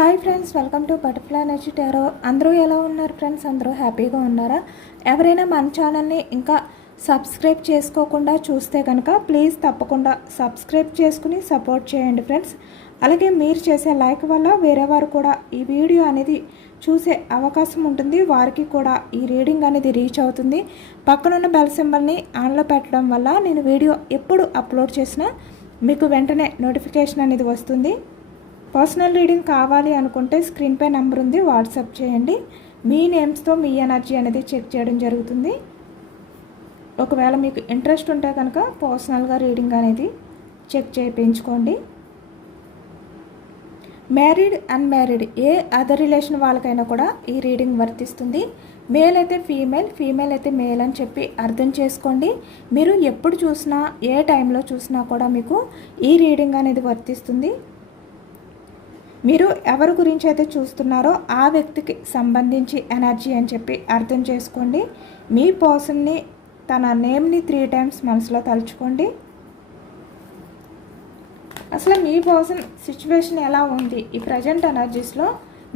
Hi friends, welcome to butterfly energy tarot. అందరూ ఎలా ఉన్నారు ఫ్రెండ్స్? అందరూ హ్యాపీగా ఉన్నారా? ఎవరైనా మన ఛానల్ని ఇంకా సబ్స్క్రైబ్ చేసుకోకుండా చూస్తే కనుక ప్లీజ్ తప్పకుండా సబ్స్క్రైబ్ చేసుకుని సపోర్ట్ చేయండి ఫ్రెండ్స్. అలాగే మీరు చేసే లైక్ వల్ల వేరే వారు కూడా ఈ వీడియో అనేది చూసే అవకాశం ఉంటుంది. వారికి కూడా ఈ రీడింగ్ అనేది రీచ్ అవుతుంది. పక్కనున్న బెల్ సింబల్ని ఆన్లో పెట్టడం వల్ల నేను వీడియో ఎప్పుడు అప్లోడ్ చేసినా మీకు వెంటనే నోటిఫికేషన్ అనేది వస్తుంది. పర్సనల్ రీడింగ్ కావాలి అనుకుంటే స్క్రీన్పై నెంబర్ ఉంది, వాట్సాప్ చేయండి. మీ నేమ్స్తో మీ ఎనర్జీ అనేది చెక్ చేయడం జరుగుతుంది. ఒకవేళ మీకు ఇంట్రెస్ట్ ఉంటే కనుక పర్సనల్గా రీడింగ్ అనేది చెక్ చేయించుకోండి. మ్యారీడ్ అన్మ్యారీడ్ ఏ అదర్ రిలేషన్ వాళ్ళకైనా కూడా ఈ రీడింగ్ వర్తిస్తుంది. మేల్ అయితే ఫీమేల్, ఫీమేల్ అయితే మేల్ అని చెప్పి అర్థం చేసుకోండి. మీరు ఎప్పుడు చూసినా ఏ టైంలో చూసినా కూడా మీకు ఈ రీడింగ్ అనేది వర్తిస్తుంది. మీరు ఎవరి గురించి అయితే చూస్తున్నారో ఆ వ్యక్తికి సంబంధించి ఎనర్జీ అని చెప్పి అర్థం చేసుకోండి. మీ పర్సన్ని తన నేమ్ని 3 times మనసులో తలుచుకోండి. అసలు మీ పర్సన్ సిచ్యువేషన్ ఎలా ఉంది, ఈ ప్రజెంట్ ఎనర్జీస్లో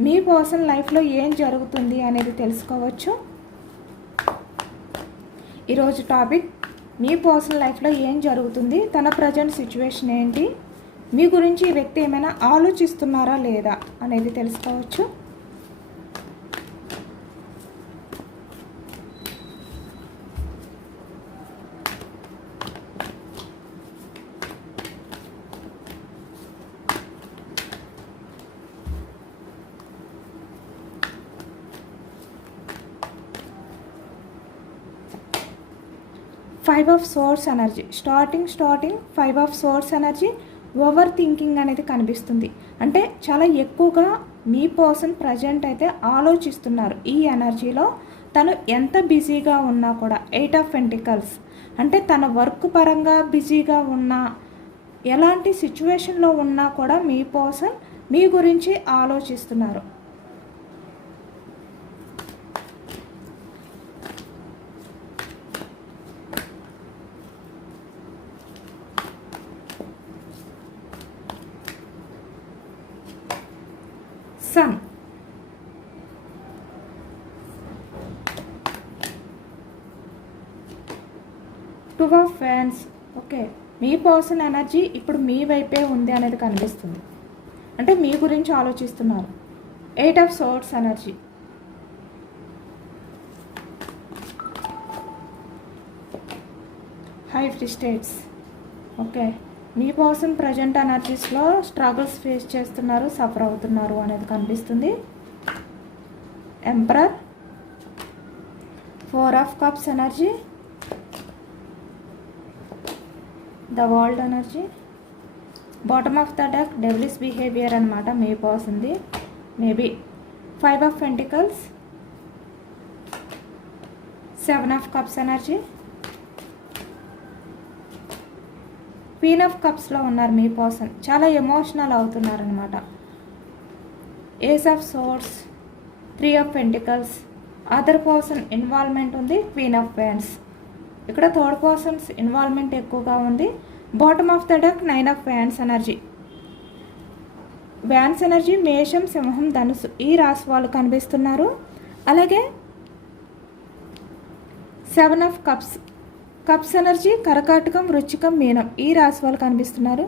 మీ పర్సన్ లైఫ్లో ఏం జరుగుతుంది అనేది తెలుసుకోవచ్చు. ఈరోజు టాపిక్ మీ పర్సన్ లైఫ్లో ఏం జరుగుతుంది, తన ప్రజెంట్ సిచ్యువేషన్ ఏంటి, మీ గురించి ఈ వ్యక్తి ఏమైనా ఆలోచిస్తున్నారా లేదా అనేది తెలుసుకోవచ్చు. Five of swords energy starting 5 of swords energy. Over thinking అనేది కనిపిస్తుంది. అంటే చాలా ఎక్కువగా మీ పర్సన్ ప్రజెంట్ అయితే ఆలోచిస్తున్నారు. ఈ ఎనర్జీలో తను ఎంత బిజీగా ఉన్నా కూడా 8 ఆఫ్ పెంటికల్స్ అంటే తన వర్క్ పరంగా బిజీగా ఉన్నా, ఎలాంటి సిచ్యువేషన్లో ఉన్నా కూడా మీ పర్సన్ మీ గురించి ఆలోచిస్తున్నారు. Sun, two of fans. Okay, మీ పర్సన్ ఎనర్జీ ఇప్పుడు మీ వైపే ఉంది అనేది కనిపిస్తుంది. అంటే మీ గురించి ఆలోచిస్తున్నారు. 8 of swords energy. High states. Okay, మీ పర్సన్ ప్రజెంట్ ఎనర్జీస్లో స్ట్రగుల్స్ ఫేస్ చేస్తున్నారు, సఫర్ అవుతున్నారు అనేది కనిపిస్తుంది. Emperor, 4 of cups energy, the world energy, bottom of the deck devilish behaviour అనమాట మీ పర్సన్ది. Maybe 5 of pentacles, 7 of cups energy, queen of కప్స్లో ఉన్నారు మీ పర్సన్. చాలా ఎమోషనల్ అవుతున్నారనమాట. Ace of swords, 3 of pentacles, other person involvement ఉంది. Queen of wands, ఇక్కడ థర్డ్ పర్సన్స్ ఇన్వాల్వ్మెంట్ ఎక్కువగా ఉంది. Bottom of the deck 9 of wands energy. Wands energy మేషం, సింహం, ధనుసు ఈ రాశి వాళ్ళు కనిపిస్తున్నారు. అలాగే 7 ఆఫ్ కప్స్, కప్స్ ఎనర్జీ కర్కాటకం, వృశ్చికం, మీనం ఈ రాశి వాళ్ళు కనిపిస్తున్నారు.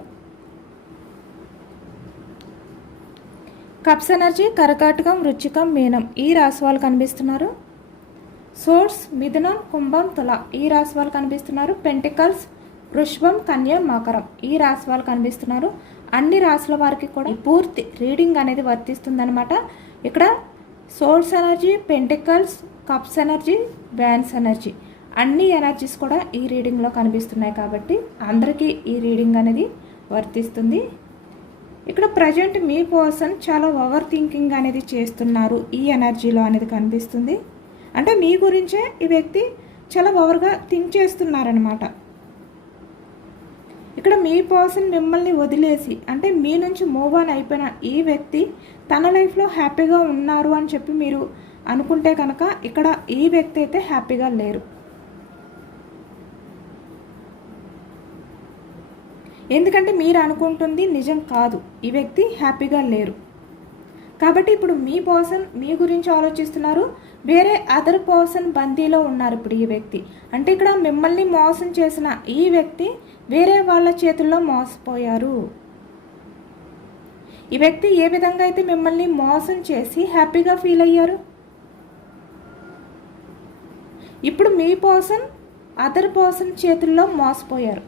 కప్స్ ఎనర్జీ కర్కాటకం, వృశ్చికం, మీనం ఈ రాశి వాళ్ళు కనిపిస్తున్నారు. సోర్స్ మిథునం, కుంభం, తుల ఈ రాశి వాళ్ళు కనిపిస్తున్నారు. పెంటికల్స్ వృషభం, కన్య, మకరం ఈ రాశి వాళ్ళు కనిపిస్తున్నారు. అన్ని రాశుల వారికి కూడా పూర్తి రీడింగ్ అనేది వర్తిస్తుందన్నమాట. ఇక్కడ source energy, pentacles, cups energy, wands energy అన్ని ఎనర్జీస్ కూడా ఈ రీడింగ్లో కనిపిస్తున్నాయి. కాబట్టి అందరికీ ఈ రీడింగ్ అనేది వర్తిస్తుంది. ఇక్కడ ప్రజెంట్ మీ పర్సన్ చాలా ఓవర్ థింకింగ్ అనేది చేస్తున్నారు ఈ ఎనర్జీలో అనేది కనిపిస్తుంది. అంటే మీ గురించే ఈ వ్యక్తి చాలా ఓవర్గా థింక్ చేస్తున్నారనమాట. ఇక్కడ మీ పర్సన్ మిమ్మల్ని వదిలేసి అంటే మీ నుంచి మూవ్ ఆన్ అయిపోయిన ఈ వ్యక్తి తన లైఫ్లో హ్యాపీగా ఉన్నారు అని చెప్పి మీరు అనుకుంటే కనుక ఇక్కడ ఈ వ్యక్తి అయితే హ్యాపీగా లేరు. ఎందుకంటే మీరు అనుకుంటుంది నిజం కాదు, ఈ వ్యక్తి హ్యాపీగా లేరు. కాబట్టి ఇప్పుడు మీ పర్సన్ మీ గురించి ఆలోచిస్తున్నారు, వేరే అదర్ పర్సన్ బందీలో ఉన్నారు ఇప్పుడు ఈ వ్యక్తి. అంటే ఇక్కడ మిమ్మల్ని మోసం చేసిన ఈ వ్యక్తి వేరే వాళ్ళ చేతుల్లో మోసపోయారు. ఈ వ్యక్తి ఏ విధంగా అయితే మిమ్మల్ని మోసం చేసి హ్యాపీగా ఫీల్ అయ్యారు, ఇప్పుడు మీ పర్సన్ అదర్ పర్సన్ చేతుల్లో మోసపోయారు.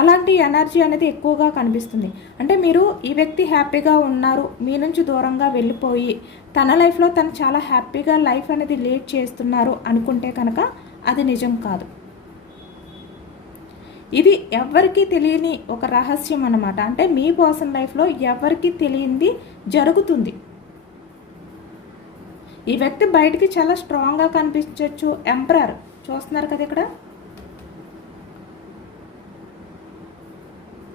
అలాంటి ఎనర్జీ అనేది ఎక్కువగా కనిపిస్తుంది. అంటే మీరు ఈ వ్యక్తి హ్యాపీగా ఉన్నారు, మీ నుంచి దూరంగా వెళ్ళిపోయి తన లైఫ్లో తను చాలా హ్యాపీగా లైఫ్ అనేది లీడ్ చేస్తున్నారు అనుకుంటే కనుక అది నిజం కాదు. ఇది ఎవరికీ తెలియని ఒక రహస్యం అన్నమాట. అంటే మీ పర్సన్ లైఫ్లో ఎవరికీ తెలియంది జరుగుతుంది. ఈ వ్యక్తి బయటికి చాలా స్ట్రాంగ్గా కనిపించవచ్చు. ఎంపరర్ చూస్తున్నారు కదా ఇక్కడ.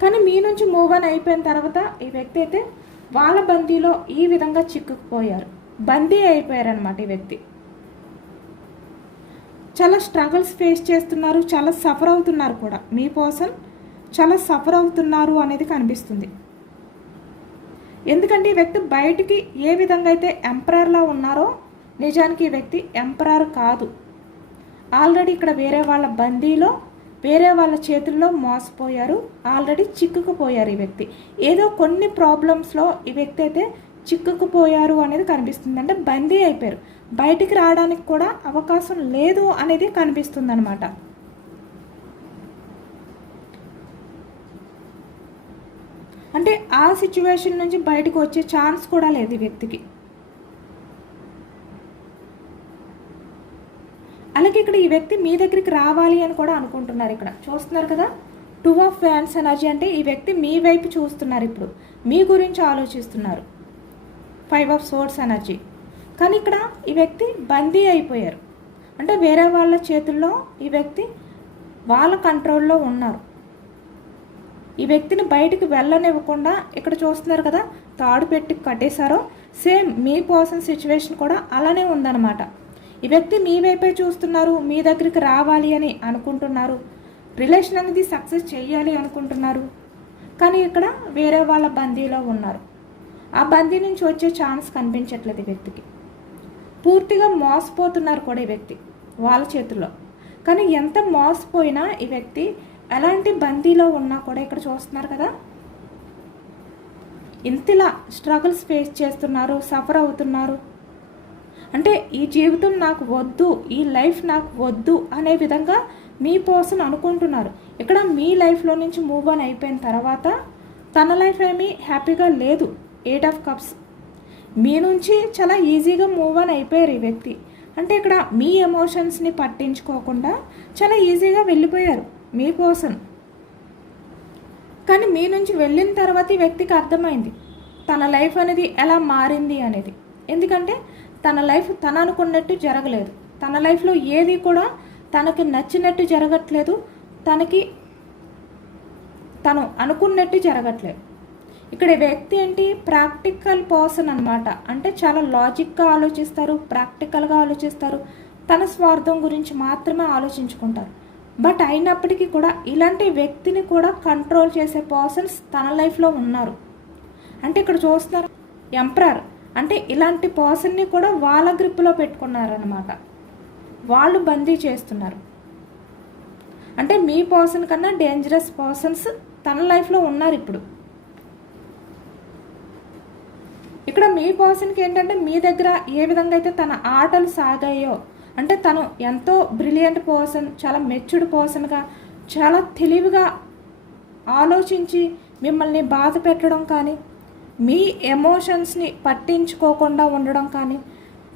కానీ మీ నుంచి మూవ్ ఆన్ అయిపోయిన తర్వాత ఈ వ్యక్తి అయితే వాళ్ళ బందీలో ఈ విధంగా చిక్కుకుపోయారు, బందీ అయిపోయారనమాట. ఈ వ్యక్తి చాలా స్ట్రగుల్స్ ఫేస్ చేస్తున్నారు, చాలా సఫర్ అవుతున్నారు కూడా. మీ పర్సన్ చాలా సఫర్ అవుతున్నారు అనేది కనిపిస్తుంది. ఎందుకంటే ఈ వ్యక్తి బయటికి ఏ విధంగా అయితే ఎంపరర్లా ఉన్నారో నిజానికి ఈ వ్యక్తి ఎంపరర్ కాదు. ఆల్రెడీ ఇక్కడ వేరే వాళ్ళ బందీలో వేరే వాళ్ళ చేతుల్లో మోసపోయారు, ఆల్రెడీ చిక్కుకుపోయారు. ఈ వ్యక్తి ఏదో కొన్ని ప్రాబ్లమ్స్లో ఈ వ్యక్తి అయితే చిక్కుకుపోయారు అనేది కనిపిస్తుంది. అంటే బందీ అయిపోయారు, బయటికి రావడానికి కూడా అవకాశం లేదు అనేది కనిపిస్తుంది అనమాట. అంటే ఆ సిచ్యువేషన్ నుంచి బయటకు వచ్చే ఛాన్స్ కూడా లేదు ఈ వ్యక్తికి. అలాగే ఇక్కడ ఈ వ్యక్తి మీ దగ్గరికి రావాలి అని కూడా అనుకుంటున్నారు. ఇక్కడ చూస్తున్నారు కదా, 2 ఆఫ్ వ్యాండ్స్ ఎనర్జీ. అంటే ఈ వ్యక్తి మీ వైపు చూస్తున్నారు, ఇప్పుడు మీ గురించి ఆలోచిస్తున్నారు. 5 ఆఫ్ సోర్డ్స్ ఎనర్జీ. కానీ ఇక్కడ ఈ వ్యక్తి బందీ అయిపోయారు. అంటే వేరే వాళ్ళ చేతుల్లో ఈ వ్యక్తి వాళ్ళ కంట్రోల్లో ఉన్నారు. ఈ వ్యక్తిని బయటికి వెళ్ళనివ్వకుండా ఇక్కడ చూస్తున్నారు కదా, తాడు పెట్టి కట్టేశారో. సేమ్ మీ పర్సన్ సిచ్యువేషన్ కూడా అలానే ఉందన్నమాట. ఈ వ్యక్తి మీ వైపే చూస్తున్నారు, మీ దగ్గరికి రావాలి అని అనుకుంటున్నారు, రిలేషన్ అనేది సక్సెస్ చేయాలి అనుకుంటున్నారు. కానీ ఇక్కడ వేరే వాళ్ళ బందీలో ఉన్నారు. ఆ బందీ నుంచి వచ్చే ఛాన్స్ కనిపించట్లేదు ఈ వ్యక్తికి. పూర్తిగా మోసపోతున్నారు కూడా ఈ వ్యక్తి వాళ్ళ చేతుల్లో. కానీ ఎంత మోసపోయినా ఈ వ్యక్తి ఎలాంటి బందీలో ఉన్నా కూడా ఇక్కడ చూస్తున్నారు కదా, ఇంతలా స్ట్రగుల్స్ ఫేస్ చేస్తున్నారు, సఫర్ అవుతున్నారు. అంటే ఈ జీవితం నాకు వద్దు, ఈ లైఫ్ నాకు వద్దు అనే విధంగా మీ పర్సన్ అనుకుంటున్నారు. ఇక్కడ మీ లైఫ్లో నుంచి మూవ్ ఆన్ అయిపోయిన తర్వాత తన లైఫ్ ఏమీ హ్యాపీగా లేదు. 8 ఆఫ్ కప్స్. మీ నుంచి చాలా ఈజీగా మూవ్ ఆన్ అయిపోయారు ఈ వ్యక్తి. అంటే ఇక్కడ మీ ఎమోషన్స్ని పట్టించుకోకుండా చాలా ఈజీగా వెళ్ళిపోయారు మీ పర్సన్. కానీ మీ నుంచి వెళ్ళిన తర్వాత ఈ వ్యక్తికి అర్థమైంది తన లైఫ్ అనేది ఎలా మారింది అనేది. ఎందుకంటే తన లైఫ్ తను అనుకున్నట్టు జరగలేదు, తన లైఫ్లో ఏది కూడా తనకి నచ్చినట్టు జరగట్లేదు, తను అనుకున్నట్టు జరగట్లేదు. ఇక్కడ వ్యక్తి ఏంటి, ప్రాక్టికల్ పర్సన్ అనమాట. అంటే చాలా లాజిక్గా ఆలోచిస్తారు, ప్రాక్టికల్గా ఆలోచిస్తారు, తన స్వార్థం గురించి మాత్రమే ఆలోచించుకుంటారు. బట్ అయినప్పటికీ కూడా ఇలాంటి వ్యక్తిని కూడా కంట్రోల్ చేసే పర్సన్స్ తన లైఫ్లో ఉన్నారు. అంటే ఇక్కడ చూస్తున్నారు ఎంపరర్. అంటే ఇలాంటి పర్సన్ని కూడా వాళ్ళ గ్రిప్లో పెట్టుకున్నారనమాట, వాళ్ళు బందీ చేస్తున్నారు. అంటే మీ పర్సన్ కన్నా డేంజరస్ పర్సన్స్ తన లైఫ్లో ఉన్నారు ఇప్పుడు. ఇక్కడ మీ పర్సన్కి ఏంటంటే మీ దగ్గర ఏ విధంగా అయితే తన ఆటలు సాగాయో, అంటే తను ఎంతో బ్రిలియంట్ పర్సన్, చాలా మెచ్యూర్డ్ పర్సన్గా, చాలా తెలివిగా ఆలోచించి మిమ్మల్ని బాధ పెట్టడం కానీ, మీ ఎమోషన్స్ని పట్టించుకోకుండా ఉండడం కానీ,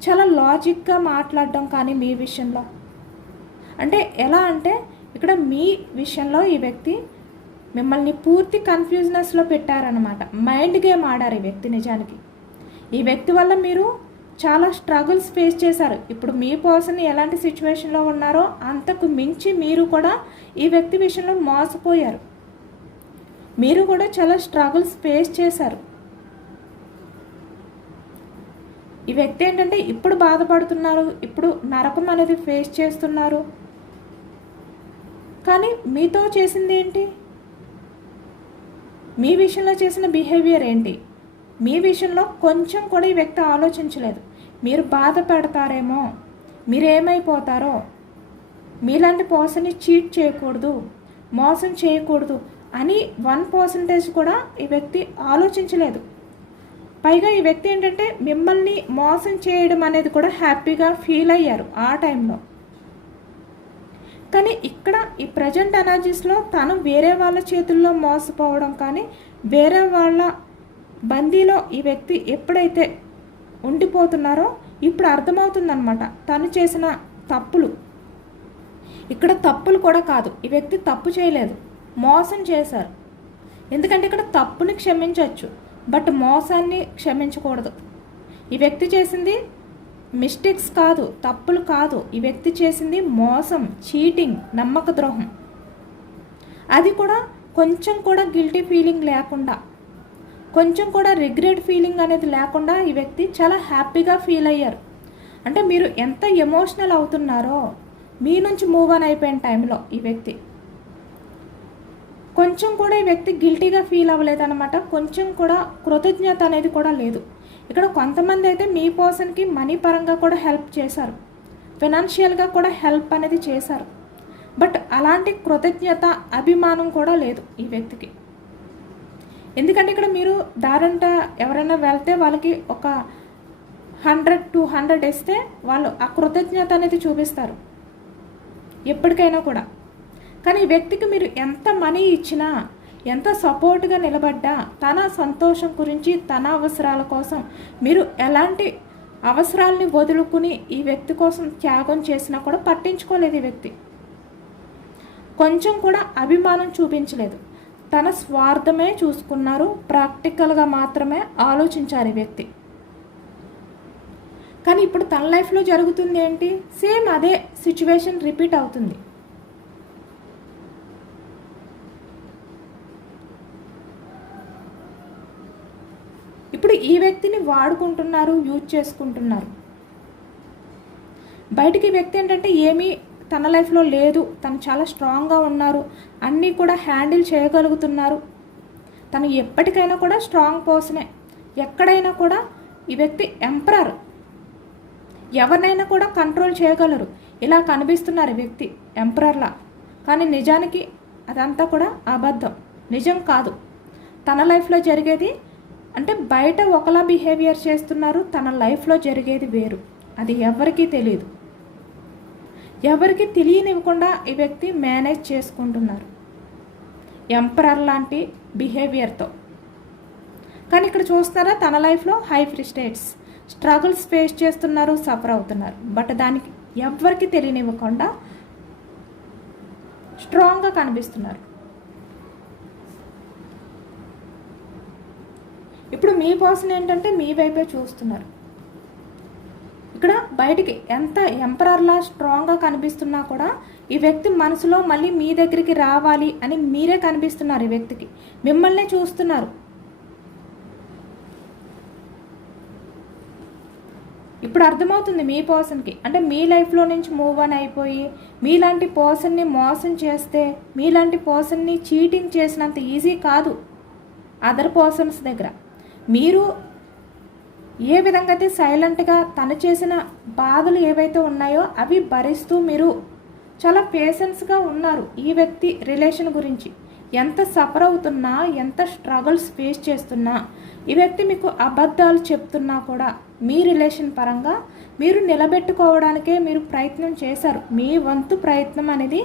చాలా లాజిక్గా మాట్లాడడం కానీ మీ విషయంలో. అంటే ఎలా అంటే ఇక్కడ మీ విషయంలో ఈ వ్యక్తి మిమ్మల్ని పూర్తి కన్ఫ్యూజనెస్లో పెట్టారనమాట. మైండ్ గేమ్ ఆడారు ఈ వ్యక్తి. నిజానికి ఈ వ్యక్తి వల్ల మీరు చాలా స్ట్రగుల్స్ ఫేస్ చేశారు. ఇప్పుడు మీ పర్సన్ ఎలాంటి సిచ్యువేషన్లో ఉన్నారో అంతకు మించి మీరు కూడా ఈ వ్యక్తి విషయంలో మోసపోయారు. మీరు కూడా చాలా స్ట్రగుల్స్ ఫేస్ చేశారు. ఈ వ్యక్తి ఏంటంటే ఇప్పుడు బాధపడుతున్నారు, ఇప్పుడు నరకం అనేది ఫేస్ చేస్తున్నారు. కానీ మీతో చేసింది ఏంటి, మీ విషయంలో చేసిన బిహేవియర్ ఏంటి, మీ విషయంలో కొంచెం కూడా ఈ వ్యక్తి ఆలోచించలేదు. మీరు బాధ పెడతారేమో, మీరేమైపోతారో, మీలాంటి పర్సన్ని చీట్ చేయకూడదు, మోసం చేయకూడదు అని 1% కూడా ఈ వ్యక్తి ఆలోచించలేదు. పైగా ఈ వ్యక్తి ఏంటంటే మిమ్మల్ని మోసం చేయడం అనేది కూడా హ్యాపీగా ఫీల్ అయ్యారు ఆ టైంలో. కానీ ఇక్కడ ఈ ప్రజెంట్ ఎనర్జీస్లో తను వేరే వాళ్ళ చేతుల్లో మోసపోవడం కానీ, వేరే వాళ్ళ బందీలో ఈ వ్యక్తి ఎప్పుడైతే ఉండిపోతున్నారో ఇప్పుడు అర్థమవుతుందన్నమాట తను చేసిన తప్పులు. ఇక్కడ తప్పులు కూడా కాదు, ఈ వ్యక్తి తప్పు చేయలేదు, మోసం చేశారు. ఎందుకంటే ఇక్కడ తప్పుని క్షమించవచ్చు, బట్ మోసాన్ని క్షమించకూడదు. ఈ వ్యక్తి చేసింది మిస్టేక్స్ కాదు, తప్పులు కాదు, ఈ వ్యక్తి చేసింది మోసం, చీటింగ్, నమ్మక ద్రోహం. అది కూడా కొంచెం కూడా గిల్టీ ఫీలింగ్ లేకుండా, కొంచెం కూడా రిగ్రెట్ ఫీలింగ్ అనేది లేకుండా ఈ వ్యక్తి చాలా హ్యాపీగా ఫీల్ అయ్యారు. అంటే మీరు ఎంత ఎమోషనల్ అవుతున్నారో మీ నుంచి మూవ్ ఆన్ అయిపోయిన టైంలో ఈ వ్యక్తి కొంచెం కూడా ఈ వ్యక్తి గిల్టీగా ఫీల్ అవ్వలేదన్నమాట. కొంచెం కూడా కృతజ్ఞత అనేది కూడా లేదు. ఇక్కడ కొంతమంది అయితే మీ పర్సన్కి మనీ పరంగా కూడా హెల్ప్ చేశారు, ఫైనాన్షియల్గా కూడా హెల్ప్ అనేది చేశారు. బట్ అలాంటి కృతజ్ఞత, అభిమానం కూడా లేదు ఈ వ్యక్తికి. ఎందుకంటే ఇక్కడ మీరు దారంట ఎవరైనా వెళ్తే వాళ్ళకి ఒక 100-200 ఇస్తే వాళ్ళు ఆ కృతజ్ఞత అనేది చూపిస్తారు ఎప్పటికైనా కూడా. కానీ ఈ వ్యక్తికి మీరు ఎంత మనీ ఇచ్చినా, ఎంత సపోర్ట్గా నిలబడ్డా, తన సంతోషం గురించి, తన అవసరాల కోసం మీరు ఎలాంటి అవసరాలని వదులుకుని ఈ వ్యక్తి కోసం త్యాగం చేసినా కూడా పట్టించుకోలేదు ఈ వ్యక్తి. కొంచెం కూడా అభిమానం చూపించలేదు, తన స్వార్థమే చూసుకున్నారు, ప్రాక్టికల్గా మాత్రమే ఆలోచించారు ఈ వ్యక్తి. కానీ ఇప్పుడు తన లైఫ్లో జరుగుతుంది ఏంటి? సేమ్ అదే సిచ్యువేషన్ రిపీట్ అవుతుంది. ఇప్పుడు ఈ వ్యక్తిని వాడుకుంటున్నారు, యూజ్ చేసుకుంటున్నారు. బయటికి ఈ వ్యక్తి ఏంటంటే ఏమీ తన లైఫ్లో లేదు, తను చాలా స్ట్రాంగ్గా ఉన్నారు, అన్నీ కూడా హ్యాండిల్ చేయగలుగుతున్నారు, తను ఎప్పటికైనా కూడా స్ట్రాంగ్ పర్సనే, ఎక్కడైనా కూడా ఈ వ్యక్తి ఎంపరర్, ఎవరినైనా కూడా కంట్రోల్ చేయగలరు, ఇలా కనిపిస్తున్నారు ఈ వ్యక్తి ఎంపరర్లా. కానీ నిజానికి అదంతా కూడా అబద్ధం, నిజం కాదు. తన లైఫ్లో జరిగేది అంటే బయట ఒకలా బిహేవియర్ చేస్తున్నారు, తన లైఫ్లో జరిగేది వేరు. అది ఎవరికీ తెలియదు, ఎవరికి తెలియనివ్వకుండా ఈ వ్యక్తి మేనేజ్ చేసుకుంటున్నారు ఎంపరర్ లాంటి బిహేవియర్తో. కానీ ఇక్కడ చూస్తున్నారా తన లైఫ్లో హై ఫ్రస్ట్రేట్స్, స్ట్రగుల్స్ ఫేస్ చేస్తున్నారు, సఫర్ అవుతున్నారు. బట్ దానికి ఎవరికి తెలియనివ్వకుండా స్ట్రాంగ్గా కనిపిస్తున్నారు. ఇప్పుడు మీ పర్సన్ ఏంటంటే మీ వైపే చూస్తున్నారు. ఇక్కడ బయటికి ఎంత ఎంపరర్లా స్ట్రాంగ్గా కనిపిస్తున్నా కూడా ఈ వ్యక్తి మనసులో మళ్ళీ మీ దగ్గరికి రావాలి అని మీరే కనిపిస్తున్నారు. ఈ వ్యక్తికి మిమ్మల్ని చూస్తున్నారు. ఇప్పుడు అర్థమవుతుంది మీ పర్సన్కి, అంటే మీ లైఫ్లో నుంచి మూవ్ ఆన్ అయిపోయి మీలాంటి పర్సన్ని మోసం చేస్తే, మీలాంటి పర్సన్ని చీటింగ్ చేసినంత ఈజీ కాదు అదర్ పర్సన్స్ దగ్గర. మీరు ఏ విధంగా అయితే సైలెంట్గా తను చేసిన బాధలు ఏవైతే ఉన్నాయో అవి భరిస్తూ మీరు చాలా పేషెన్స్గా ఉన్నారు. ఈ వ్యక్తి రిలేషన్ గురించి ఎంత సఫర్ అవుతున్నా, ఎంత స్ట్రగుల్స్ ఫేస్ చేస్తున్నా, ఈ వ్యక్తి మీకు అబద్ధాలు చెప్తున్నా కూడా మీ రిలేషన్ పరంగా మీరు నిలబెట్టుకోవడానికే మీరు ప్రయత్నం చేశారు. మీ వంతు ప్రయత్నం అనేది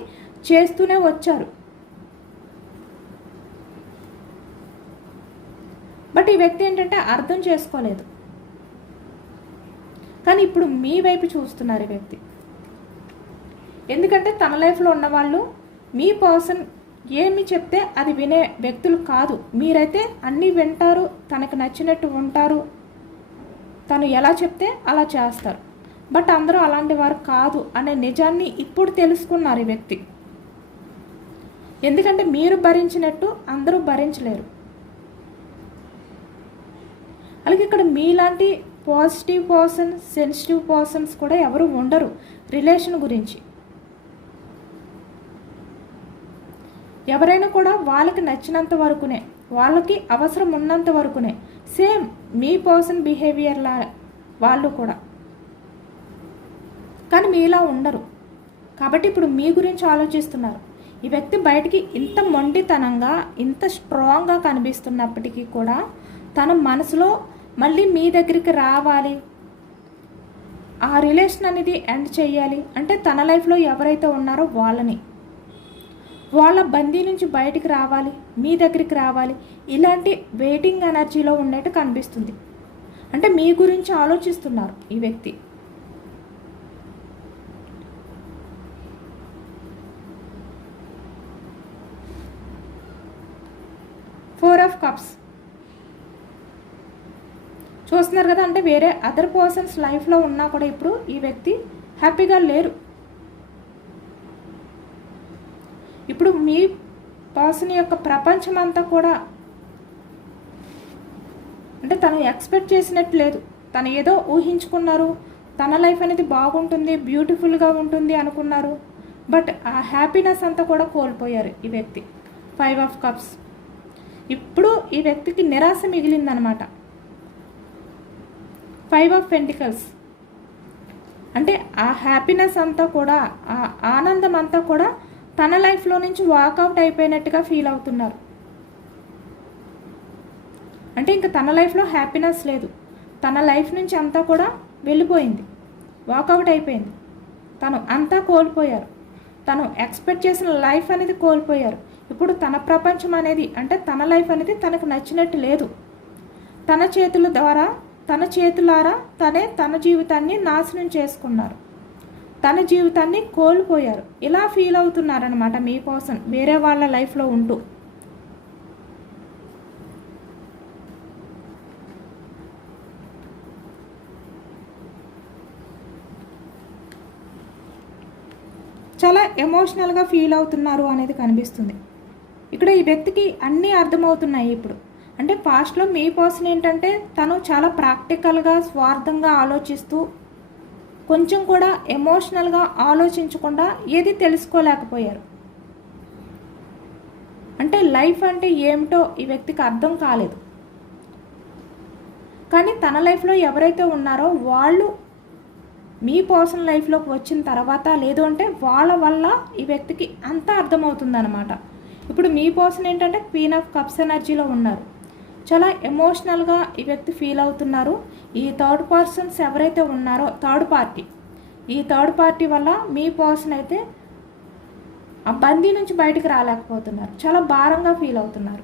చేస్తూనే వచ్చారు. బట్ ఈ వ్యక్తి ఏంటంటే అర్థం చేసుకోలేదు. కానీ ఇప్పుడు మీ వైపు చూస్తున్నారు ఈ వ్యక్తి. ఎందుకంటే తన లైఫ్లో ఉన్నవాళ్ళు మీ పర్సన్ ఏమి చెప్తే అది వినే వ్యక్తులు కాదు. మీరైతే అన్నీ వింటారు, తనకు నచ్చినట్టు ఉంటారు, తను ఎలా చెప్తే అలా చేస్తారు. బట్ అందరూ అలాంటి వారు కాదు అనే నిజాన్ని ఇప్పుడు తెలుసుకున్నారు ఈ వ్యక్తి. ఎందుకంటే మీరు భరించినట్టు అందరూ భరించలేరు. అలాగే ఇక్కడ మీలాంటి పాజిటివ్ పర్సన్స్, సెన్సిటివ్ పర్సన్స్ కూడా ఎవరు ఉండరు రిలేషన్ గురించి. ఎవరైనా కూడా వాళ్ళకి నచ్చినంత వరకునే, వాళ్ళకి అవసరం ఉన్నంత వరకునే, సేమ్ మీ పర్సన్ బిహేవియర్లా వాళ్ళు కూడా, కానీ మీలా ఉండరు. కాబట్టి ఇప్పుడు మీ గురించి ఆలోచిస్తున్నారు. ఈ వ్యక్తి బయటికి ఇంత మొండితనంగా ఇంత స్ట్రాంగ్గా కనిపిస్తున్నప్పటికీ కూడా తన మనసులో మళ్ళీ మీ దగ్గరికి రావాలి, ఆ రిలేషన్ అనేది ఎండ్ చేయాలి అంటే తన లైఫ్లో ఎవరైతే ఉన్నారో వాళ్ళ బందీ నుంచి బయటికి రావాలి, మీ దగ్గరికి రావాలి, ఇలాంటి వెయిటింగ్ ఎనర్జీలో ఉన్నట్టు కనిపిస్తుంది. అంటే మీ గురించి ఆలోచిస్తున్నారు ఈ వ్యక్తి. ఫోర్ ఆఫ్ కప్స్ చూస్తున్నారు కదా. అంటే వేరే అదర్ పర్సన్స్ లైఫ్లో ఉన్నా కూడా ఇప్పుడు ఈ వ్యక్తి హ్యాపీగా లేరు. ఇప్పుడు మీ పర్సన్ యొక్క ప్రపంచం అంతా కూడా అంటే తను ఎక్స్పెక్ట్ చేసినట్టు లేదు. తను ఏదో ఊహించుకున్నారు, తన లైఫ్ అనేది బాగుంటుంది, బ్యూటిఫుల్గా ఉంటుంది అనుకున్నారు. బట్ ఆ హ్యాపీనెస్ అంతా కూడా కోల్పోయారు ఈ వ్యక్తి. 5 ఆఫ్ కప్స్. ఇప్పుడు ఈ వ్యక్తికి నిరాశ మిగిలిందనమాట. 5 ఆఫ్ పెంటికల్స్. అంటే ఆ హ్యాపీనెస్ అంతా కూడా, ఆ ఆనందం అంతా కూడా తన లైఫ్లో నుంచి వాకౌట్ అయిపోయినట్టుగా ఫీల్ అవుతున్నారు. అంటే ఇంకా తన లైఫ్లో హ్యాపీనెస్ లేదు, తన లైఫ్ నుంచి అంతా కూడా వెళ్ళిపోయింది, వాకౌట్ అయిపోయింది. తను అంతా కోల్పోయారు, తను ఎక్స్పెక్ట్ చేసిన లైఫ్ అనేది కోల్పోయారు. ఇప్పుడు తన ప్రపంచం అనేది అంటే తన లైఫ్ అనేది తనకు నచ్చినట్టు లేదు. తన చేతులారా తనే తన జీవితాన్ని నాశనం చేసుకున్నారు, తన జీవితాన్ని కోల్పోయారు. ఇలా ఫీల్ అవుతున్నారనమాట మీ పర్సన్ వేరే వాళ్ళ లైఫ్లో ఉంటూ. చాలా ఎమోషనల్గా ఫీల్ అవుతున్నారు అనేది కనిపిస్తుంది. ఇక్కడ ఈ వ్యక్తికి అన్నీ అర్థమవుతున్నాయి ఇప్పుడు. అంటే పాస్ట్లో మీ పర్సన్ ఏంటంటే తను చాలా ప్రాక్టికల్గా స్వార్థంగా ఆలోచిస్తూ కొంచెం కూడా ఎమోషనల్గా ఆలోచించకుండా ఏది తెలుసుకోలేకపోయారు. అంటే లైఫ్ అంటే ఏమిటో ఈ వ్యక్తికి అర్థం కాలేదు. కానీ తన లైఫ్లో ఎవరైతే ఉన్నారో వాళ్ళు మీ పర్సనల్ లైఫ్లోకి వచ్చిన తర్వాత లేదు అంటే వాళ్ళ వల్ల ఈ వ్యక్తికి అంతా అర్థమవుతుందన్నమాట. ఇప్పుడు మీ పర్సన్ ఏంటంటే క్వీన్ ఆఫ్ కప్స్ ఎనర్జీలో ఉన్నారు, చాలా ఎమోషనల్గా ఈ వ్యక్తి ఫీల్ అవుతున్నారు. ఈ థర్డ్ పర్సన్స్ ఎవరైతే ఉన్నారో ఈ థర్డ్ పార్టీ వల్ల మీ పర్సన్ అయితే ఆ బందీ నుంచి బయటికి రాలేకపోతున్నారు, చాలా భారంగా ఫీల్ అవుతున్నారు.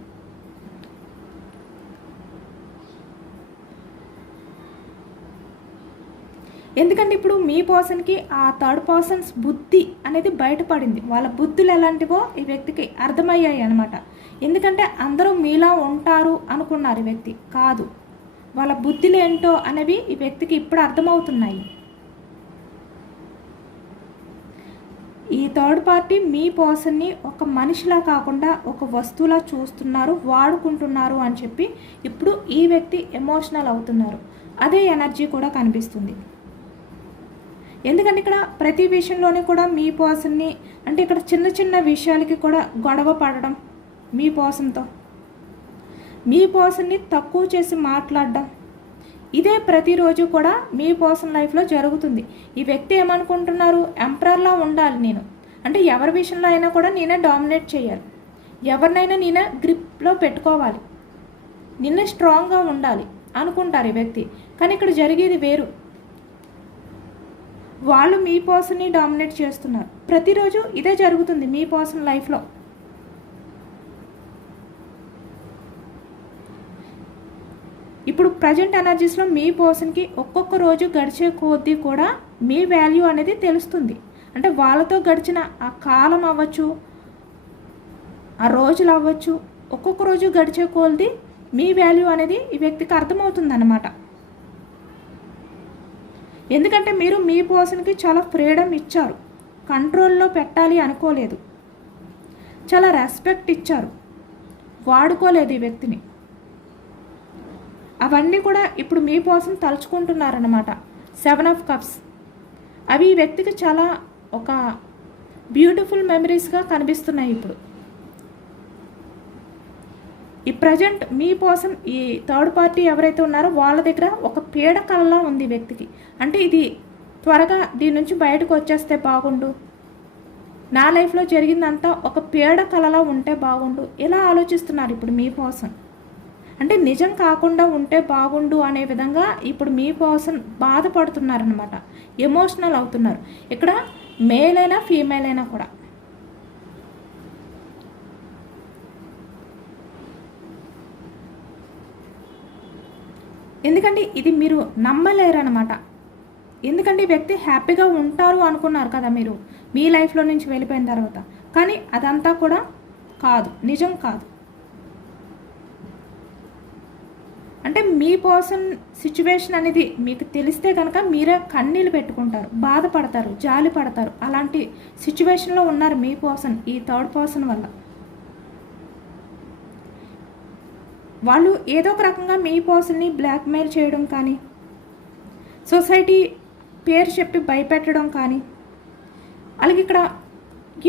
ఎందుకంటే ఇప్పుడు మీ పర్సన్కి ఆ థర్డ్ పర్సన్స్ బుద్ధి అనేది బయటపడింది, వాళ్ళ బుద్ధులు ఎలాంటివో ఈ వ్యక్తికి అర్థమయ్యాయి అనమాట. ఎందుకంటే అందరూ మీలా ఉంటారు అనుకున్నారు, ఈ వ్యక్తి కాదు, వాళ్ళ బుద్ధులు ఏంటో అనేవి ఈ వ్యక్తికి ఇప్పుడు అర్థమవుతున్నాయి. ఈ థర్డ్ పార్టీ మీ పర్సన్ని ఒక మనిషిలా కాకుండా ఒక వస్తువులా చూస్తున్నారు, వాడుకుంటున్నారు అని చెప్పి ఇప్పుడు ఈ వ్యక్తి ఎమోషనల్ అవుతున్నారు. అదే ఎనర్జీ కూడా కనిపిస్తుంది. ఎందుకంటే ఇక్కడ ప్రతి విషయంలోనే కూడా మీ పర్సన్ని అంటే ఇక్కడ చిన్న చిన్న విషయాలకి కూడా గొడవ పడడం, మీ పర్సన్తో మీ పర్సన్ని తక్కువ చేసి మాట్లాడడం, ఇదే ప్రతిరోజు కూడా మీ పర్సన్ లైఫ్లో జరుగుతుంది. ఈ వ్యక్తి ఏమనుకుంటున్నారు, ఎంపరర్లా ఉండాలి నేను, అంటే ఎవరి విషయంలో అయినా కూడా నేనే డామినేట్ చేయాలి, ఎవరినైనా నేనే గ్రిప్లో పెట్టుకోవాలి, నిన్నే స్ట్రాంగ్గా ఉండాలి అనుకుంటారు ఈ వ్యక్తి. కానీ ఇక్కడ జరిగేది వేరు, వాళ్ళు మీ పర్సన్ని డామినేట్ చేస్తున్నారు. ప్రతిరోజు ఇదే జరుగుతుంది మీ పర్సన్ లైఫ్లో. ఇప్పుడు ప్రజెంట్ ఎనర్జీస్లో మీ పర్సన్కి ఒక్కొక్క రోజు గడిచే కొద్దీ కూడా మీ వాల్యూ అనేది తెలుస్తుంది. అంటే వాళ్ళతో గడిచిన ఆ కాలం అవ్వచ్చు, ఆ రోజులు అవ్వచ్చు, ఒక్కొక్క రోజు గడిచే కొద్దీ మీ వాల్యూ అనేది ఈ వ్యక్తికి అర్థమవుతుంది అన్నమాట. ఎందుకంటే మీరు మీ పర్సన్కి చాలా ఫ్రీడమ్ ఇచ్చారు, కంట్రోల్లో పెట్టాలి అనుకోలేదు, చాలా రెస్పెక్ట్ ఇచ్చారు, వాడుకోలేదు ఈ వ్యక్తిని. అవన్నీ కూడా ఇప్పుడు మీ పర్సన్ తలుచుకుంటున్నారన్నమాట. 7 ఆఫ్ కప్స్ అవి ఈ వ్యక్తికి చాలా ఒక బ్యూటిఫుల్ మెమరీస్గా కనిపిస్తున్నాయి ఇప్పుడు. ఈ ప్రజెంట్ మీ కోసం ఈ థర్డ్ పార్టీ ఎవరైతే ఉన్నారో వాళ్ళ దగ్గర ఒక పీడ కలలా ఉంది వ్యక్తికి. అంటే ఇది త్వరగా దీని నుంచి బయటకు వచ్చేస్తే బాగుండు, నా లైఫ్లో జరిగిందంతా ఒక పీడ కలలా ఉంటే బాగుండు, ఇలా ఆలోచిస్తున్నారు ఇప్పుడు మీ కోసం. అంటే నిజం కాకుండా ఉంటే బాగుండు అనే విధంగా ఇప్పుడు మీ కోసం బాధపడుతున్నారనమాట, ఎమోషనల్ అవుతున్నారు. ఇక్కడ మేల్ అయినా ఫీమేల్ అయినా కూడా. ఎందుకంటే ఇది మీరు నమ్మలేరనమాట. ఎందుకంటే ఈ వ్యక్తి హ్యాపీగా ఉంటారు అనుకున్నారు కదా మీరు మీ లైఫ్లో నుంచి వెళ్ళిపోయిన తర్వాత, కానీ అదంతా కూడా కాదు, నిజం కాదు. అంటే మీ పర్సన్ సిచ్యువేషన్ అనేది మీకు తెలిస్తే కనుక మీరే కన్నీళ్ళు పెట్టుకుంటారు, బాధపడతారు, జాలి పడతారు. అలాంటి సిచ్యువేషన్లో ఉన్నారు మీ పర్సన్ ఈ థర్డ్ పర్సన్ వల్ల. వాళ్ళు ఏదో ఒక రకంగా మీ పర్సన్ని బ్లాక్మెయిల్ చేయడం కానీ, సొసైటీ పేరు చెప్పి భయపెట్టడం కానీ, అలాగే ఇక్కడ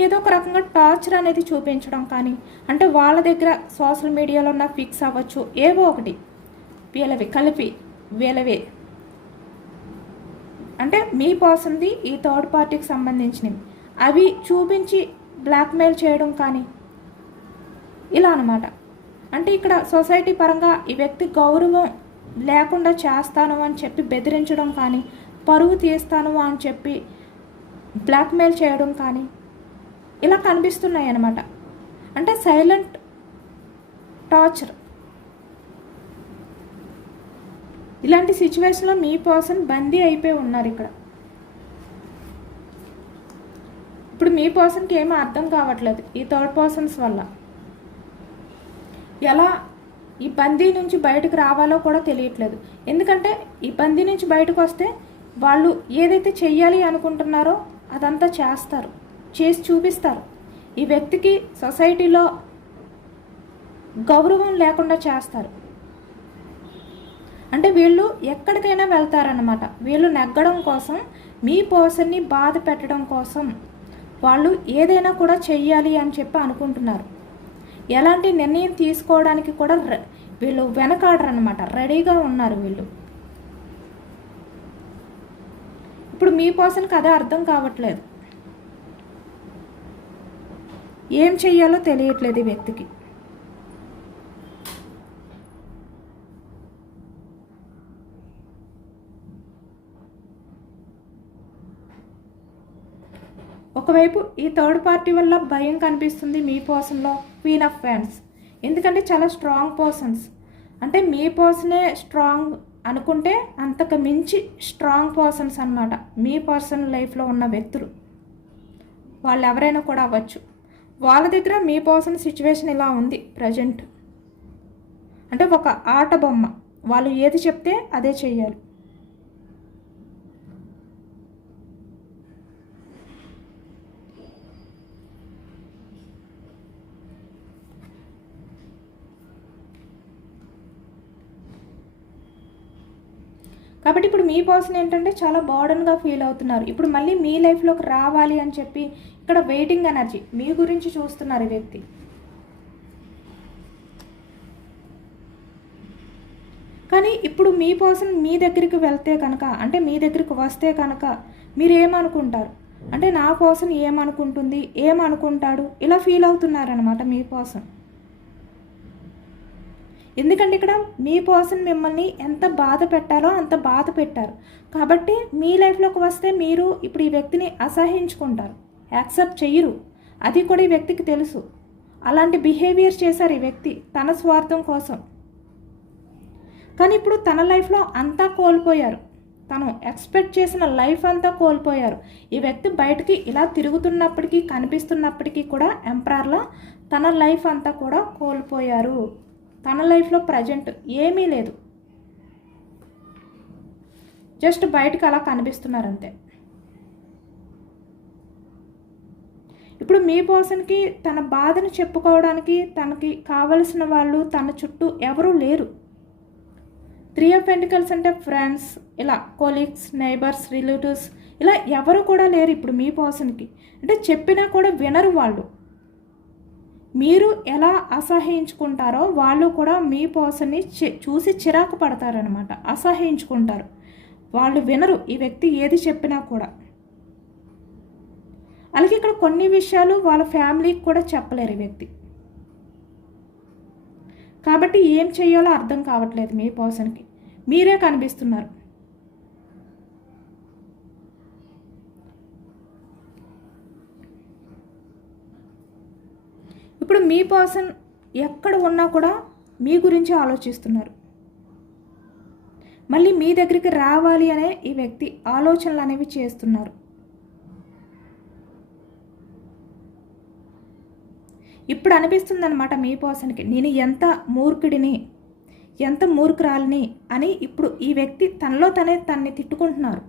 ఏదో ఒక రకంగా టార్చర్ అనేది చూపించడం కానీ, అంటే వాళ్ళ దగ్గర సోషల్ మీడియాలో ఉన్న ఫిక్స్ అవ్వచ్చు, ఏవో ఒకటి వీళ్ళవి కలిపి వీళ్ళవే, అంటే మీ పర్సన్ది ఈ థర్డ్ పార్టీకి సంబంధించినవి అవి చూపించి బ్లాక్మెయిల్ చేయడం కానీ, ఇలా అనమాట. అంటే ఇక్కడ సొసైటీ పరంగా ఈ వ్యక్తి గౌరవం లేకుండా చేస్తాను అని చెప్పి బెదిరించడం కానీ, పరువు తీస్తాను అని చెప్పి బ్లాక్మెయిల్ చేయడం కానీ, ఇలా కనిపిస్తున్నాయి అన్నమాట. అంటే సైలెంట్ టార్చర్. ఇలాంటి సిచ్యువేషన్లో మీ పర్సన్ బందీ అయిపోయి ఉన్నారు ఇక్కడ. ఇప్పుడు మీ పర్సన్కి ఏమీ అర్థం కావట్లేదు ఈ థర్డ్ పర్సన్స్ వల్ల. ఎలా ఈ బందీ నుంచి బయటకు రావాలో కూడా తెలియట్లేదు. ఎందుకంటే ఈ బందీ నుంచి బయటకు వస్తే వాళ్ళు ఏదైతే చెయ్యాలి అనుకుంటున్నారో అదంతా చేస్తారు, చేసి చూపిస్తారు. ఈ వ్యక్తికి సొసైటీలో గౌరవం లేకుండా చేస్తారు. అంటే వీళ్ళు ఎక్కడికైనా వెళ్తారన్నమాట. వీళ్ళు నెగ్గడం కోసం, మీ పర్సన్ని బాధ పెట్టడం కోసం వాళ్ళు ఏదైనా కూడా చెయ్యాలి అని చెప్పి అనుకుంటున్నారు. ఎలాంటి నిర్ణయం తీసుకోవడానికి కూడా వీళ్ళు వెనకాడరన్నమాట, రెడీగా ఉన్నారు వీళ్ళు. ఇప్పుడు మీ పర్సన్కి అదే అర్థం కావట్లేదు, ఏం చెయ్యాలో తెలియట్లేదు ఈ వ్యక్తికి. ఒకవైపు ఈ థర్డ్ పార్టీ వల్ల భయం కనిపిస్తుంది మీ పర్సన్లో, క్వీన్ ఆఫ్ ఫ్యాన్స్. ఎందుకంటే చాలా స్ట్రాంగ్ పర్సన్స్. అంటే మీ పర్సనే స్ట్రాంగ్ అనుకుంటే అంతకు మించి స్ట్రాంగ్ పర్సన్స్ అన్నమాట మీ పర్సన్ లైఫ్లో ఉన్న వ్యక్తులు. వాళ్ళు ఎవరైనా కూడా అవ్వచ్చు. వాళ్ళ దగ్గర మీ పర్సన్ సిచ్యువేషన్ ఇలా ఉంది ప్రజెంట్. అంటే ఒక ఆట బొమ్మ, వాళ్ళు ఏది చెప్తే అదే చెయ్యాలి. కాబట్టి ఇప్పుడు మీ పర్సన్ ఏంటంటే చాలా బర్డన్గా ఫీల్ అవుతున్నారు. ఇప్పుడు మళ్ళీ మీ లైఫ్లోకి రావాలి అని చెప్పి ఇక్కడ వెయిటింగ్ ఎనర్జీ మీ గురించి చూస్తున్నారు ఈ వ్యక్తి. కానీ ఇప్పుడు మీ పర్సన్ మీ దగ్గరికి వెళ్తే కనుక, అంటే మీ దగ్గరికి వస్తే కనుక మీరు ఏమనుకుంటారు, అంటే నా పర్సన్ ఏమనుకుంటుంది, ఏమనుకుంటాడు, ఇలా ఫీల్ అవుతున్నారనమాట మీ పర్సన్. ఎందుకంటే ఇక్కడ మీ పర్సన్ మిమ్మల్ని ఎంత బాధ పెట్టాలో అంత బాధ పెట్టారు. కాబట్టి మీ లైఫ్లోకి వస్తే మీరు ఇప్పుడు ఈ వ్యక్తిని అసహించుకుంటారు, యాక్సెప్ట్ చెయ్యరు. అది కూడా ఈ వ్యక్తికి తెలుసు. అలాంటి బిహేవియర్ చేశారు ఈ వ్యక్తి తన స్వార్థం కోసం. కానీ ఇప్పుడు తన లైఫ్లో అంతా కోల్పోయారు, తను ఎక్స్పెక్ట్ చేసిన లైఫ్ అంతా కోల్పోయారు. ఈ వ్యక్తి బయటికి ఇలా తిరుగుతున్నప్పటికీ, కనిపిస్తున్నప్పటికీ కూడా ఎంపరర్లా తన లైఫ్ అంతా కూడా కోల్పోయారు. తన లైఫ్లో ప్రజెంట్ ఏమీ లేదు, జస్ట్ బయటకు అలా కనిపిస్తున్నారు అంతే. ఇప్పుడు మీ పర్సన్కి తన బాధను చెప్పుకోవడానికి తనకి కావలసిన వాళ్ళు తన చుట్టూ ఎవరూ లేరు. 3 ఆఫ్ పెంటికల్స్ అంటే ఫ్రెండ్స్, ఇలా కొలీగ్స్, నైబర్స్, రిలేటివ్స్, ఇలా ఎవరు కూడా లేరు ఇప్పుడు మీ పర్సన్కి. అంటే చెప్పినా కూడా వినరు వాళ్ళు. మీరు ఎలా అసహించుకుంటారో వాళ్ళు కూడా మీ పర్సన్ని చూసి చిరాకు పడతారనమాట, అసహించుకుంటారు. వాళ్ళు వినరు ఈ వ్యక్తి ఏది చెప్పినా కూడా. అలాగే ఇక్కడ కొన్ని విషయాలు వాళ్ళ ఫ్యామిలీకి కూడా చెప్పలేరు ఈ వ్యక్తి. కాబట్టి ఏం చేయాలో అర్థం కావట్లేదు మీ పర్సన్కి, మీరే కనిపిస్తున్నారు. ఇప్పుడు మీ పర్సన్ ఎక్కడ ఉన్నా కూడా మీ గురించి ఆలోచిస్తున్నారు. మళ్ళీ మీ దగ్గరికి రావాలి అనే ఈ వ్యక్తి ఆలోచనలు అనేవి చేస్తున్నారు. ఇప్పుడు అనిపిస్తుంది అనమాట మీ పర్సన్కి, నేను ఎంత మూర్ఖుడిని, ఎంత మూర్ఖురాలిని అని ఇప్పుడు ఈ వ్యక్తి తనలో తనే తన్ని తిట్టుకుంటున్నారు.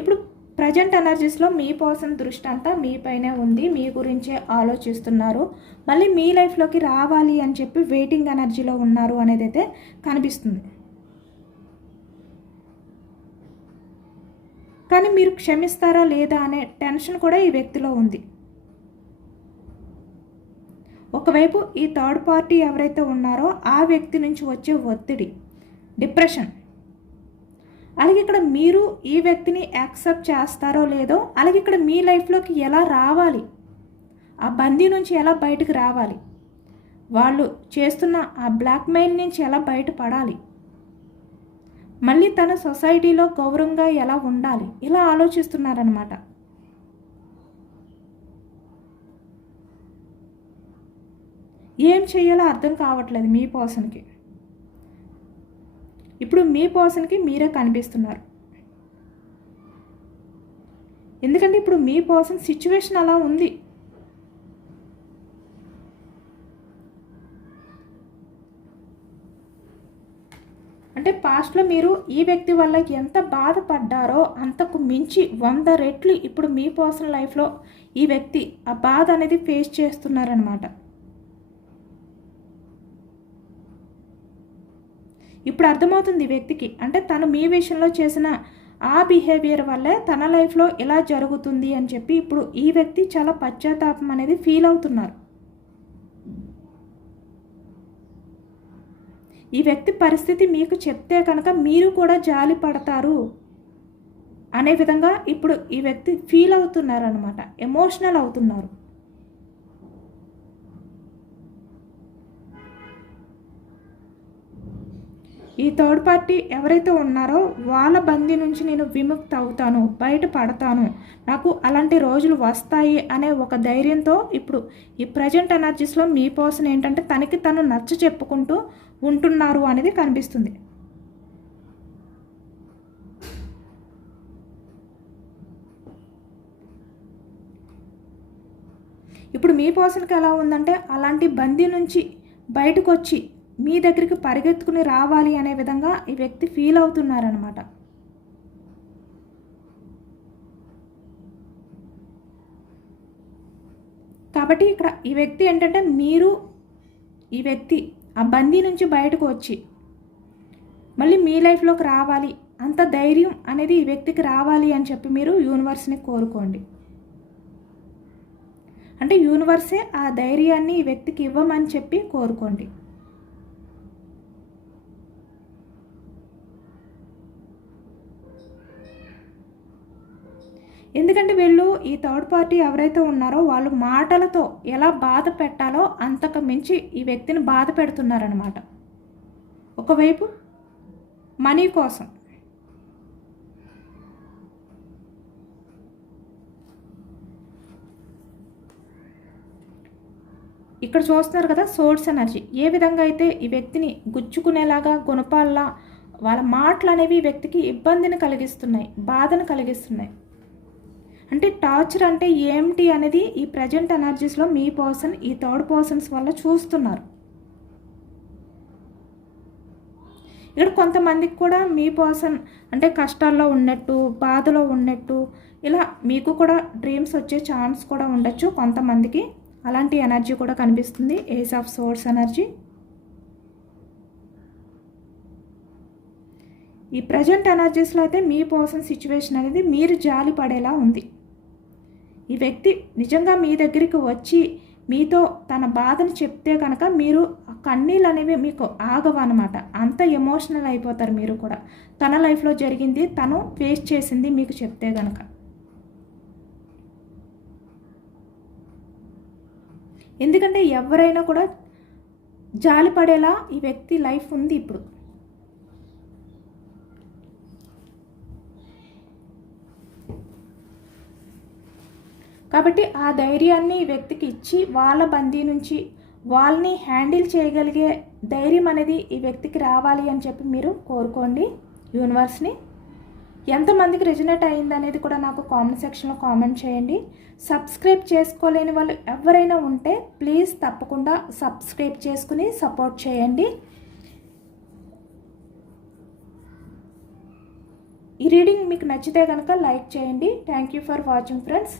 ఇప్పుడు ప్రజెంట్ ఎనర్జీస్లో మీ పర్సన్ దృష్టి అంతా మీపైనే ఉంది, మీ గురించే ఆలోచిస్తున్నారు. మళ్ళీ మీ లైఫ్లోకి రావాలి అని చెప్పి వెయిటింగ్ ఎనర్జీలో ఉన్నారు అనేది అయితే కనిపిస్తుంది. కానీ మీరు క్షమిస్తారా లేదా అనే టెన్షన్ కూడా ఈ వ్యక్తిలో ఉంది. ఒకవైపు ఈ థర్డ్ పార్టీ ఎవరైతే ఉన్నారో ఆ వ్యక్తి నుంచి వచ్చే ఒత్తిడి, డిప్రెషన్, అలాగే ఇక్కడ మీరు ఈ వ్యక్తిని యాక్సెప్ట్ చేస్తారో లేదో, అలాగే ఇక్కడ మీ లైఫ్లోకి ఎలా రావాలి, ఆ బందీ నుంచి ఎలా బయటకు రావాలి, వాళ్ళు చేస్తున్న ఆ బ్లాక్మెయిల్ నుంచి ఎలా బయటపడాలి, మళ్ళీ తన సొసైటీలో గౌరవంగా ఎలా ఉండాలి, ఇలా ఆలోచిస్తున్నారనమాట. ఏం చేయాలో అర్థం కావట్లేదు మీ పర్సన్కి. ఇప్పుడు మీ పర్సన్కి మీరే కనిపిస్తున్నారు. ఎందుకంటే ఇప్పుడు మీ పర్సన్ సిచ్యువేషన్ అలా ఉంది. అంటే పాస్ట్లో మీరు ఈ వ్యక్తి వల్ల ఎంత బాధపడ్డారో అంతకు మించి 100 రెట్లు ఇప్పుడు మీ పర్సనల్ లైఫ్లో ఈ వ్యక్తి ఆ బాధ అనేది ఫేస్ చేస్తున్నారనమాట. ఇప్పుడు అర్థమవుతుంది ఈ వ్యక్తికి, అంటే తను మీ విషయంలో చేసిన ఆ బిహేవియర్ వల్లే తన లైఫ్లో ఇలా జరుగుతుంది అని చెప్పి ఇప్పుడు ఈ వ్యక్తి చాలా పశ్చాత్తాపం అనేది ఫీల్ అవుతున్నారు. ఈ వ్యక్తి పరిస్థితి మీకు చెప్తే కనుక మీరు కూడా జాలి పడతారు అనే విధంగా ఇప్పుడు ఈ వ్యక్తి ఫీల్ అవుతున్నారు అనమాట, ఎమోషనల్ అవుతున్నారు. ఈ థర్డ్ పార్టీ ఎవరైతే ఉన్నారో వాళ్ళ బందీ నుంచి నేను విముక్తి అవుతాను, బయట పడతాను, నాకు అలాంటి రోజులు వస్తాయి అనే ఒక ధైర్యంతో ఇప్పుడు ఈ ప్రజెంట్ ఎనర్జీస్లో మీ పర్సన్ ఏంటంటే తనకి తను నచ్చ చెప్పుకుంటూ ఉంటున్నారు అనేది కనిపిస్తుంది. ఇప్పుడు మీ పర్సన్కి ఎలా ఉందంటే అలాంటి బందీ నుంచి బయటకు వచ్చి మీ దగ్గరికి పరిగెత్తుకుని రావాలి అనే విధంగా ఈ వ్యక్తి ఫీల్ అవుతున్నారనమాట. కాబట్టి ఇక్కడ ఈ వ్యక్తి ఏంటంటే మీరు ఈ వ్యక్తి ఆ బందీ నుంచి బయటకు వచ్చి మళ్ళీ మీ లైఫ్లోకి రావాలి, అంత ధైర్యం అనేది ఈ వ్యక్తికి రావాలి అని చెప్పి మీరు యూనివర్స్ని కోరుకోండి. అంటే యూనివర్సే ఆ ధైర్యాన్ని ఈ వ్యక్తికి ఇవ్వమని చెప్పి కోరుకోండి. ఎందుకంటే వీళ్ళు ఈ థర్డ్ పార్టీ ఎవరైతే ఉన్నారో వాళ్ళు మాటలతో ఎలా బాధ పెట్టాలో అంతకు మించి ఈ వ్యక్తిని బాధ పెడుతున్నారనమాట. ఒకవైపు మనీ కోసం, ఇక్కడ చూస్తున్నారు కదా సోర్స్ ఎనర్జీ ఏ విధంగా అయితే ఈ వ్యక్తిని గుచ్చుకునేలాగా గుణపాల్లా వాళ్ళ మాటలు అనేవి ఈ వ్యక్తికి ఇబ్బందిని కలిగిస్తున్నాయి, బాధను కలిగిస్తున్నాయి. అంటే టార్చర్ అంటే ఏమిటి అనేది ఈ ప్రజెంట్ ఎనర్జీస్లో మీ పర్సన్ ఈ థర్డ్ పర్సన్స్ వల్ల చూస్తున్నారు. ఇక్కడ కొంతమందికి కూడా మీ పర్సన్ అంటే కష్టాల్లో ఉన్నట్టు, బాధలో ఉన్నట్టు, ఇలా మీకు కూడా డ్రీమ్స్ వచ్చే ఛాన్స్ కూడా ఉండొచ్చు కొంతమందికి. అలాంటి ఎనర్జీ కూడా కనిపిస్తుంది, ఏస్ ఆఫ్ సోర్స్ ఎనర్జీ. ఈ ప్రజెంట్ ఎనర్జీస్లో అయితే మీ పర్సన్ సిచ్యువేషన్ అనేది మీరు జాలి పడేలా ఉంది. ఈ వ్యక్తి నిజంగా మీ దగ్గరికి వచ్చి మీతో తన బాధను చెప్తే కనుక మీరు కన్నీళ్ళు అనేవి మీకు ఆగవన్నమాట. అంత ఎమోషనల్ అయిపోతారు మీరు కూడా. తన లైఫ్లో జరిగింది తను ఫేస్ చేసింది మీకు చెప్తే కనుక. ఎందుకంటే ఎవరైనా కూడా జాలి పడేలా ఈ వ్యక్తి లైఫ్ ఉంది ఇప్పుడు. కాబట్టి ఆ ధైర్యాన్ని ఈ వ్యక్తికి ఇచ్చి వాళ్ళ బందీ నుంచి వాళ్ళని హ్యాండిల్ చేయగలిగే ధైర్యం అనేది ఈ వ్యక్తికి రావాలి అని చెప్పి మీరు కోరుకోండి యూనివర్స్ని. ఎంతమందికి రెజనేట్ అయింది అనేది కూడా నాకు కామెంట్ సెక్షన్లో కామెంట్ చేయండి. సబ్స్క్రైబ్ చేసుకోలేని వాళ్ళు ఎవరైనా ఉంటే ప్లీజ్ తప్పకుండా సబ్స్క్రైబ్ చేసుకుని సపోర్ట్ చేయండి. ఈ రీడింగ్ మీకు నచ్చితే కనుక లైక్ చేయండి. Thank you for watching friends.